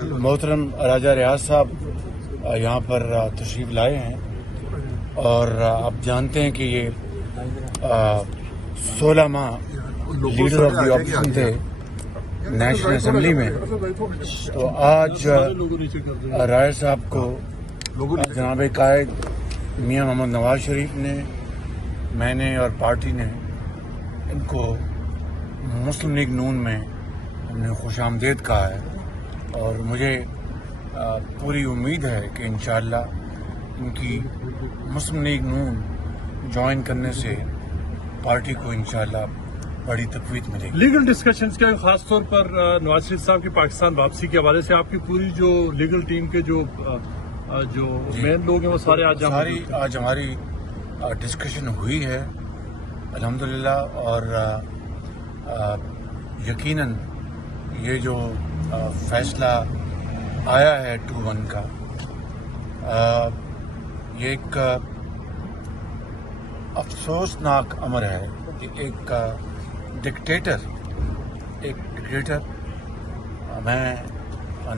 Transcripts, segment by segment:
मोहतरम राजा रियाज साहब यहाँ पर तशरीफ़ लाए हैं और आप जानते हैं कि ये 16 माह लीडर ऑफ द ऑपोजिशन थे नेशनल असेंबली में। तो आज राय साहब को जनाब कायद मियां मोहम्मद नवाज शरीफ ने, मैंने और पार्टी ने इनको मुस्लिम लीग नून में हमने खुशामदीद कहा है और मुझे पूरी उम्मीद है कि इंशाअल्लाह इनकी मुस्लिम लीग नून ज्वाइन करने से पार्टी को इंशाअल्लाह बड़ी तक़वीत मिलेगी। लीगल डिस्कशंस के खास तौर पर नवाज शरीफ साहब की पाकिस्तान वापसी के हवाले से आपकी पूरी जो लीगल टीम के जो मेन लोग हैं वो सारे आज हमारी डिस्कशन हुई है अल्हम्दुलिल्लाह और यकीनन ये जो फैसला आया है 2-1 का, ये एक अफसोसनाक अमर है कि एक डिक्टेटर, मैं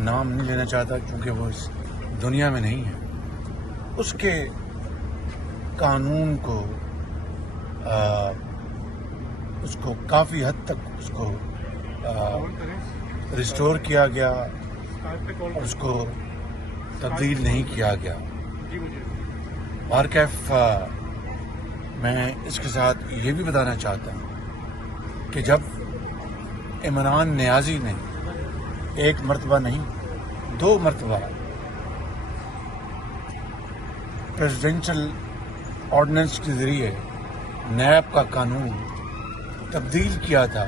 नाम नहीं लेना चाहता क्योंकि वो इस दुनिया में नहीं है, उसके कानून को उसको काफ़ी हद तक उसको रिस्टोर किया गया और उसको तब्दील नहीं किया गया। बारकैफ मैं इसके साथ ये भी बताना चाहता हूँ कि जब इमरान नियाज़ी ने एक मरतबा नहीं 2 मरतबा प्रेसिडेंशियल ऑर्डिनेंस के ज़रिए नैब का कानून तब्दील किया था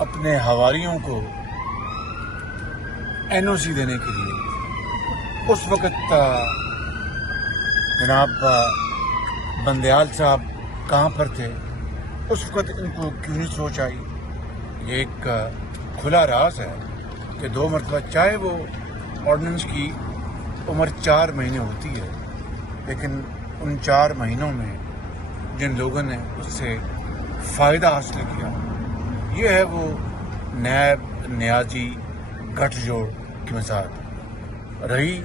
अपने हवारियों को एनओसी देने के लिए, उस वक़्त जनाब बंदयाल साहब कहाँ पर थे? उस वक़्त इनको क्यों नहीं सोच आई? ये एक खुला राज है कि 2 मरतबा, चाहे वो ऑर्डिनेंस की उम्र 4 महीने होती है, लेकिन उन 4 महीनों में जिन लोगों ने उससे फ़ायदा हासिल किया, ये है वो नैब नियाज़ी गठजोड़ की मिसाल। रही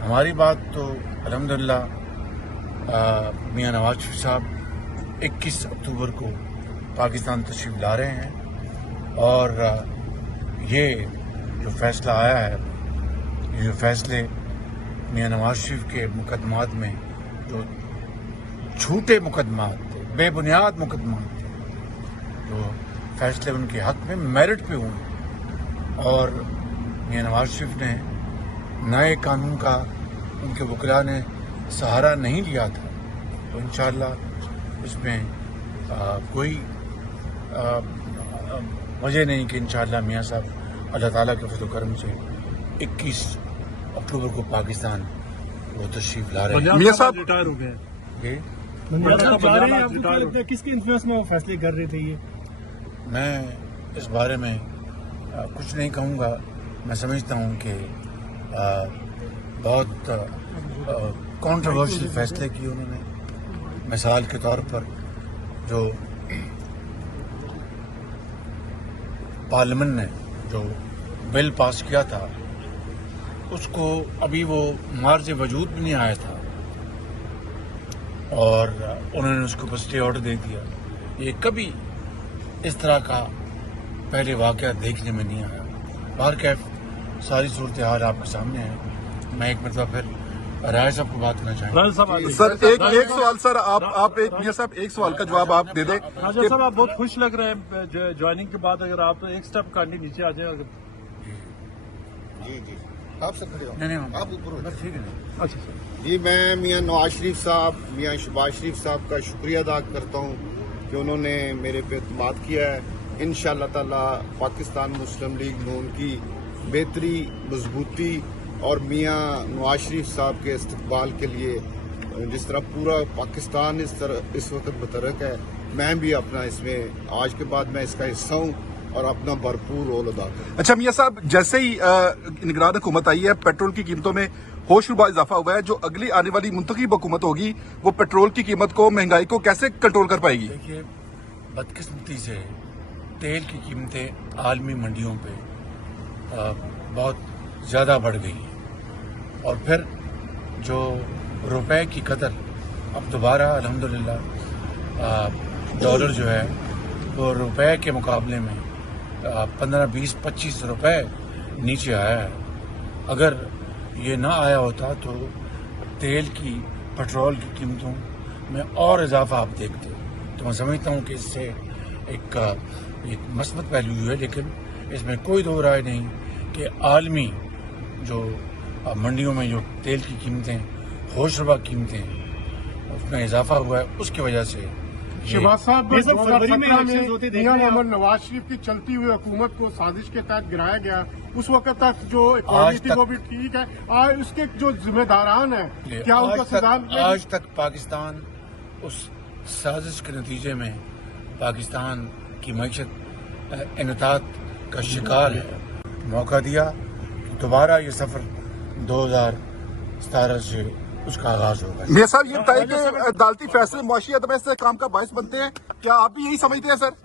हमारी बात तो अल्हम्दुलिल्लाह मियां नवाज शरीफ साहब 21 अक्टूबर को पाकिस्तान तशरीफ़ ला रहे हैं और ये जो फैसला आया है, ये जो फैसले मियां नवाज शरीफ के मुकदमात में जो झूठे मुकदमात थे, बेबुनियाद मुकदमात थे, जो फैसले उनके हक में मेरिट पे हुए और मियां नवाज शरीफ ने नए कानून का उनके वकीला ने सहारा नहीं लिया था, तो इंशाअल्लाह इसमें कोई वजह नहीं कि इंशाअल्लाह मियां साहब अल्लाह ताला के फज़ल करम से 21 अक्टूबर को पाकिस्तान वो तशरीफ ला रहे हैं। मियां साहब रिटायर हो गए, किसके इन्फ्लुएंस में वो फैसले कर रहे थे? ये मैं इस बारे में कुछ नहीं कहूँगा। मैं समझता हूँ कि बहुत कंट्रोवर्शियल फैसले किए उन्होंने। मिसाल के तौर पर जो पार्लियामेंट ने जो बिल पास किया था, उसको अभी वो मार्ज वजूद भी नहीं आया था और उन्होंने उसको बस स्टे ऑर्डर दे दिया। ये कभी इस तरह का पहले वाक़या देखने में नहीं आया। बारकैफ सारी सूरत हाल आपके सामने है। मैं एक मतलब फिर राय साहब को बात करना चाहूँगा। सर एक सवाल सर, आप एक मियां साहब एक सवाल का जवाब आप दे दें। राजा साहब आप बहुत खुश लग रहे हैं ज्वाइनिंग के बाद, अगर आप एक स्टेप कांडी नीचे आ जाए। जी आप सब खड़े हो, नहीं आप ऊपर हो, ठीक है। अच्छा सर जी मैं मियां नवाज शरीफ साहब, मियां शहबाज शरीफ साहब का शुक्रिया अदा करता हूँ कि उन्होंने मेरे पे एतमाद किया है। इंशाअल्लाह ताला पाकिस्तान मुस्लिम लीग नून की बेहतरी, मजबूती और मियां नवाज शरीफ साहब के इस्तकबाल के लिए, जिस तरह पूरा पाकिस्तान इस वक्त मुतरक है, मैं भी अपना इसमें आज के बाद मैं इसका हिस्सा हूँ और अपना भरपूर रोल अदा करूँ। अच्छा मियां साहब, जैसे ही निगरान हुकूमत आई है, पेट्रोल की कीमतों में होशरुबा इजाफा हुआ है। जो अगली आने वाली मुंतखब हुकूमत होगी वो पेट्रोल की कीमत को, महंगाई को कैसे कंट्रोल कर पाएगी? देखिए, बदकिस्मती से तेल की कीमतें आलमी मंडियों पे बहुत ज़्यादा बढ़ गई है। और फिर जो रुपए की कदर अब दोबारा अल्हम्दुलिल्लाह डॉलर जो है वो रुपए के मुकाबले में 15, 20, 25 रुपए नीचे आया है। अगर ये ना आया होता तो तेल की, पेट्रोल की कीमतों में और इजाफा आप देखते। तो मैं समझता हूँ कि इससे एक मस्बत पहलू है, लेकिन इसमें कोई दो राय नहीं कि आलमी जो मंडियों में जो तेल की कीमतें, होशरुबा कीमतें, उसमें इजाफा हुआ है, उसकी वजह से शहबाज साहब, ये सब फरवरी में 2017 elections होते में देख मियां रहे हैं आप। मोहम्मद नवाज शरीफ की चलती हुई हुकूमत को साजिश के तहत गिराया गया। उस वक्त तक जो इकॉनमी थी वो भी ठीक है, आज उसके जो जिम्मेदारान हैं क्या उनको सजा आज तक पाकिस्तान उस साजिश के नतीजे में पाकिस्तान की मईशत इनतात का शिकार है। मौका दिया दोबारा ये सफर 2017 से उसका आगाज होगा। मियां साहब, ये बताइए कि अदालती फैसले मुआशी अदब से काम का बायस बनते हैं, क्या आप भी यही समझते हैं सर?